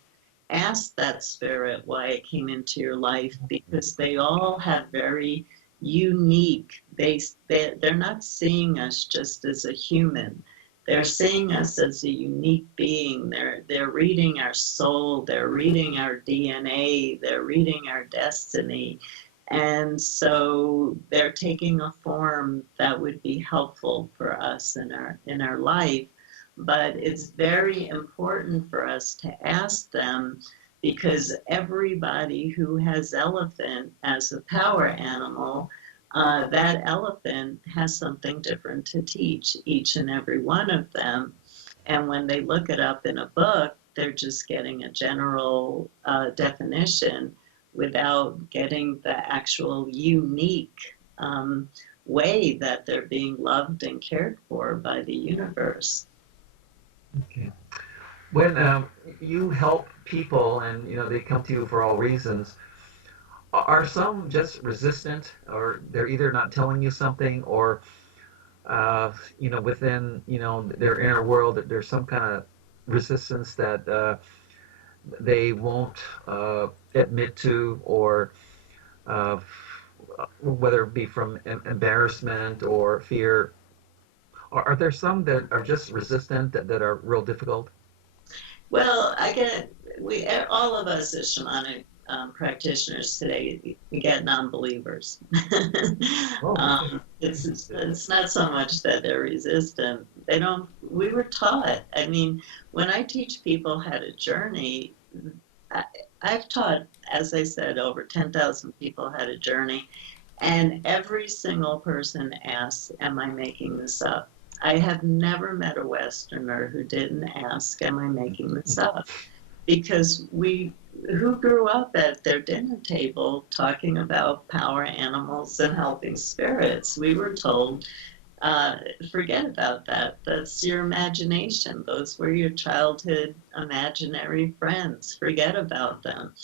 Ask that spirit why it came into your life, because they all have very unique, they're not seeing us just as a human. They're seeing us as a unique being. They're reading our soul. They're reading our DNA. They're reading our destiny. And so they're taking a form that would be helpful for us in our life. But it's very important for us to ask them, because everybody who has elephant as a power animal, that elephant has something different to teach, each and every one of them. And when they look it up in a book, they're just getting a general definition without getting the actual unique way that they're being loved and cared for by the universe. Okay. When you help people and they come to you for all reasons, are some just resistant, or they're either not telling you something, or within their inner world that there's some kind of resistance that they won't admit to, or uh, whether it be from embarrassment or fear? Are there some that are just resistant, that are real difficult? Well, all of us as shamanic practitioners today, we get non-believers. It's not so much that they're resistant. We were taught. I mean, when I teach people how to journey, I've taught, as I said, over 10,000 people how to journey, and every single person asks, am I making this up? I have never met a Westerner who didn't ask, am I making this up? Because who grew up at their dinner table talking about power animals and helping spirits? We were told, forget about that. That's your imagination. Those were your childhood imaginary friends. Forget about them.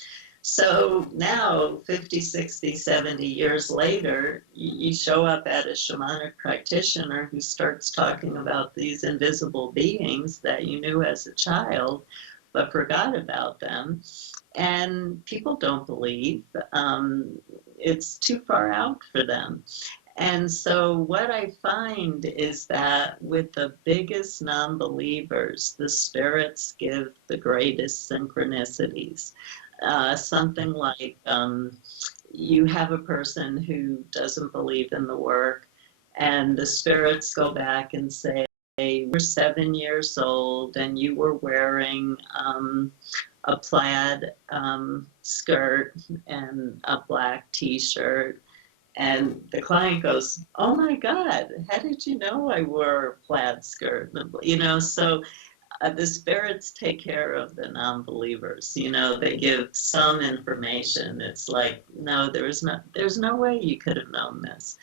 So now, 50, 60, 70 years later, you show up at a shamanic practitioner who starts talking about these invisible beings that you knew as a child, but forgot about them. And people don't believe. It's too far out for them. And so what I find is that with the biggest non-believers, the spirits give the greatest synchronicities. Something like you have a person who doesn't believe in the work, and the spirits go back and say, we're 7 years old and you were wearing a plaid skirt and a black t-shirt. And the client goes, oh my God, how did you know I wore a plaid skirt? So the spirits take care of the non-believers. They give some information. It's like, no, there's no way you could have known this.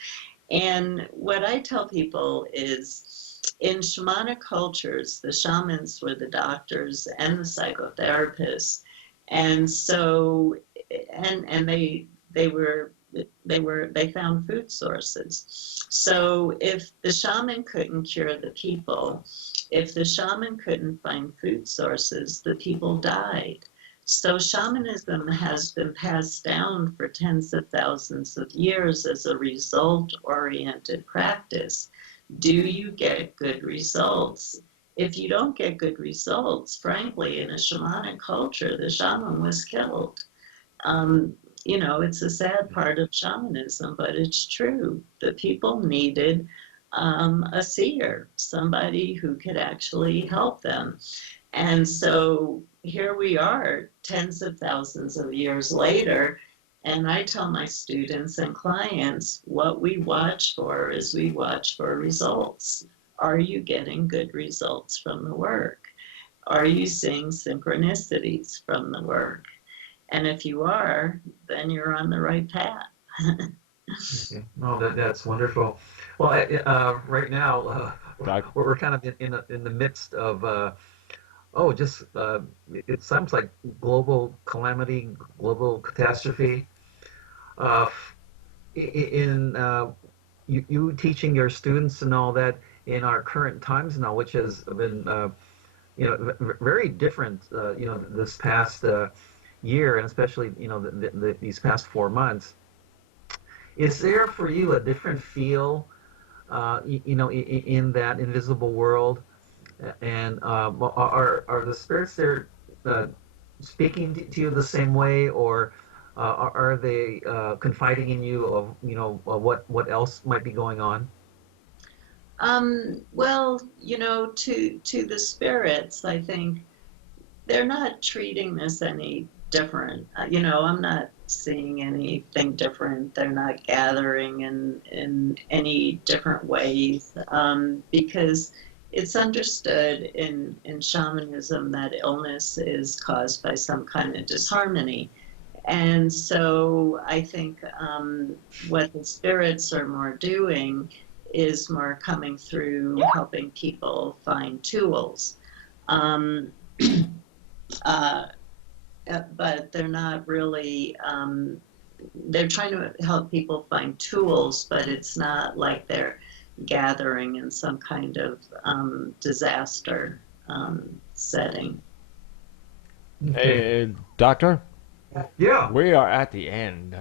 And what I tell people is, in shamanic cultures, the shamans were the doctors and the psychotherapists. And so, and they found food sources. So if the shaman couldn't cure the people, if the shaman couldn't find food sources, the people died. So shamanism has been passed down for tens of thousands of years as a result-oriented practice. Do you get good results? If you don't get good results, frankly, in a shamanic culture, the shaman was killed. It's a sad part of shamanism, but it's true. The people needed a seer, somebody who could actually help them. And so here we are, tens of thousands of years later, and I tell my students and clients, what we watch for is we watch for results. Are you getting good results from the work? Are you seeing synchronicities from the work? And if you are, then you're on the right path. Okay. Oh, that's wonderful. Well, right now, we're kind of in the midst of it sounds like global calamity, global catastrophe. In you teaching your students and all that in our current times now, which has been very different, this past year, and especially these past 4 months. Is there for you a different feel, in that invisible world? And are the spirits there speaking to you the same way, or are they confiding in you of what else might be going on? Well, to the spirits, I think they're not treating this any different. I'm not seeing anything different. They're not gathering in any different ways, because it's understood in shamanism that illness is caused by some kind of disharmony. And so I think what the spirits are more doing is more coming through helping people find tools. But they're not really, they're trying to help people find tools, but it's not like they're gathering in some kind of disaster setting. Hey, Doctor? Yeah. We are at the end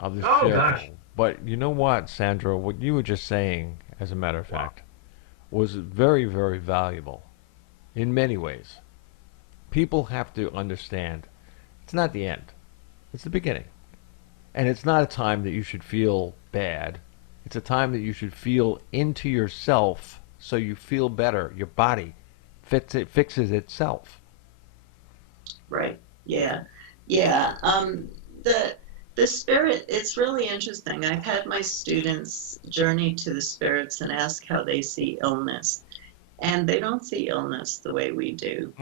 of the Oh, show. gosh. But you know what, Sandra? What you were just saying, as a matter of fact, was very, very valuable in many ways. People have to understand it's not the end. It's the beginning. And it's not a time that you should feel bad. It's a time that you should feel into yourself so you feel better. Your body fixes itself. Right. Yeah. Yeah. The spirit, it's really interesting. I've had my students journey to the spirits and ask how they see illness. And they don't see illness the way we do.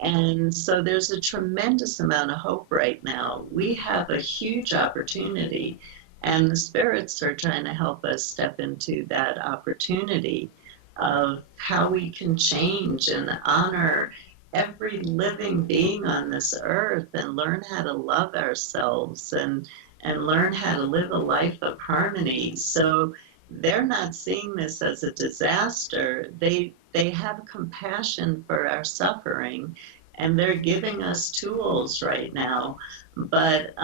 And so there's a tremendous amount of hope right now. We have a huge opportunity, and the spirits are trying to help us step into that opportunity of how we can change and honor every living being on this earth and learn how to love ourselves and learn how to live a life of harmony. So they're not seeing this as a disaster. They have compassion for our suffering, and they're giving us tools right now. But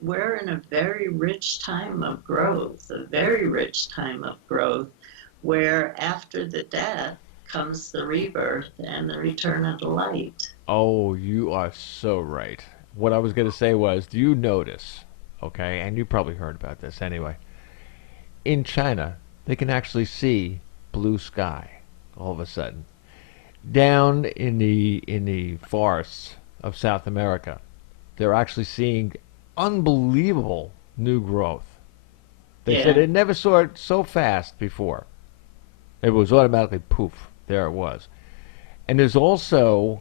we're in a very rich time of growth, a very rich time of growth, where after the death comes the rebirth and the return of the light. Oh, you are so right. What I was going to say was, do you notice, okay, and you probably heard about this anyway, in China, they can actually see blue sky all of a sudden. Down in the forests of South America, they're actually seeing unbelievable new growth. They said they never saw it so fast before. It was automatically poof, there it was. And there's also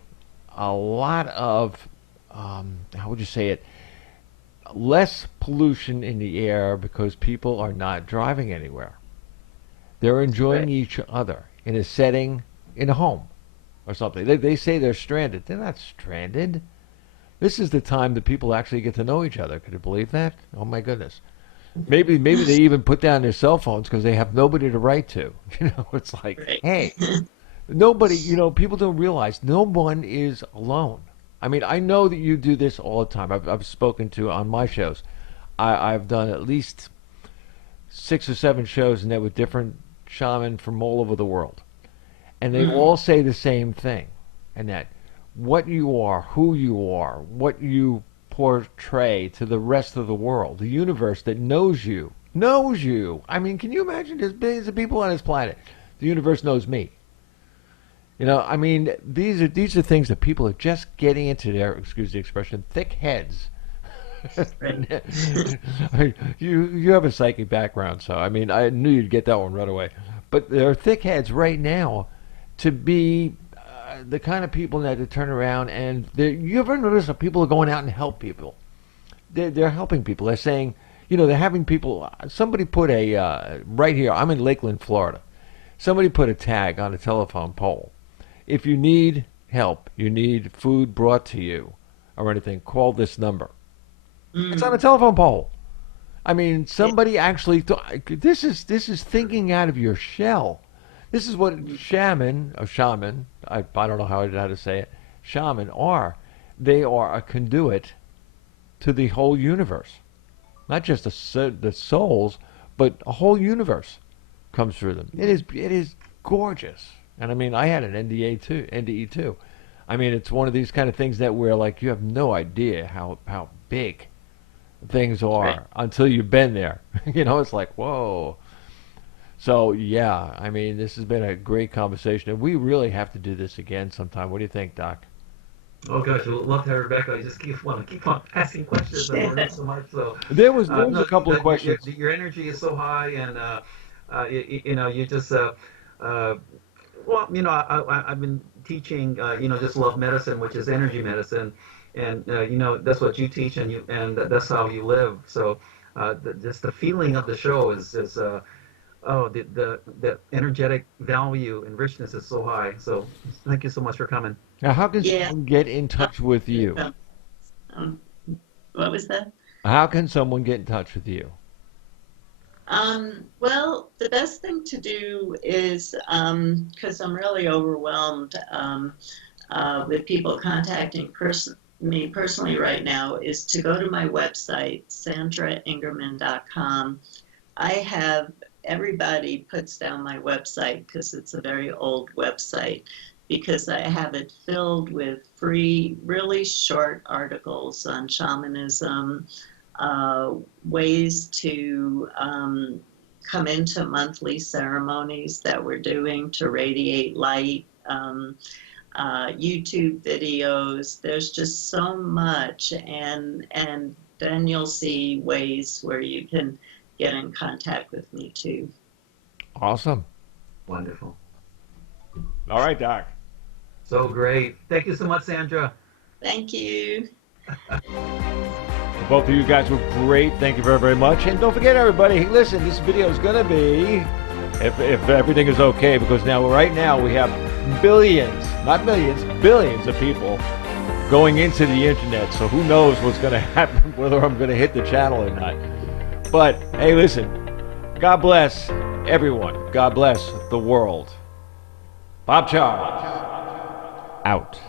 a lot of, how would you say it, less pollution in the air because people are not driving anywhere. They're enjoying each other in a setting, in a home or something. They say they're stranded. They're not stranded. This is the time that people actually get to know each other. Could you believe that? Oh my goodness. Maybe they even put down their cell phones because they have nobody to write to. You know, it's like, hey, nobody, you know, people don't realize no one is alone. I mean, I know that you do this all the time. I've spoken to on my shows. I've done at least 6 or 7 shows, and they're with different shamans from all over the world. And they all say the same thing, and that what you are, who you are, what you portray to the rest of the world, the universe that knows you. I mean, can you imagine there's billions of people on this planet? The universe knows me. You know, I mean, these are things that people are just getting into their, excuse the expression, thick heads. You have a psychic background, so I mean, I knew you'd get that one right away. But there are thick heads right now to be the kind of people that to turn around and you ever notice that people are going out and help people? They're helping people. They're saying, you know, they're having people. Somebody put a right here. I'm in Lakeland, Florida. Somebody put a tag on a telephone pole. If you need help, you need food brought to you, or anything, call this number. It's on a telephone pole. I mean, somebody actually this is thinking out of your shell. This is what shaman, I don't know how to say it, shaman are. They are a conduit to the whole universe. Not just the souls, but a whole universe comes through them. It is gorgeous. And I mean, I had an NDE too. I mean, it's one of these kind of things that where like you have no idea how big things are until you've been there. You know, it's like, whoa. So yeah, I mean, this has been a great conversation, and we really have to do this again sometime. What do you think, Doc? Oh gosh, I'd love to have Rebecca. I just keep on asking questions and learning so much. So there was a couple of questions. Your energy is so high, and you know, you just Well, I've been teaching, just love medicine, which is energy medicine, and that's what you teach, and that's how you live. So, just the feeling of the show is oh, the energetic value and richness is so high. So, thank you so much for coming. Now, how can Yeah. someone get in touch with you? Um, what was that? How can someone get in touch with you? Well, the best thing to do is, because I'm really overwhelmed with people contacting me personally right now, is to go to my website, sandraingerman.com. I have everybody puts down my website because it's a very old website, because I have it filled with free, really short articles on shamanism, ways to come into monthly ceremonies that we're doing to radiate light, YouTube videos. There's just so much, and then you'll see ways where you can get in contact with me too. Awesome. Wonderful. All right, Doc. So great. Thank you so much, Sandra. Thank you. Both of you guys were great. Thank you very, very much. And don't forget, everybody, hey, listen, this video is going to be, if everything is okay, because right now we have billions, not millions, billions of people going into the internet. So who knows what's going to happen, whether I'm going to hit the channel or not. But, hey, listen, God bless everyone. God bless the world. Bob Charles, out.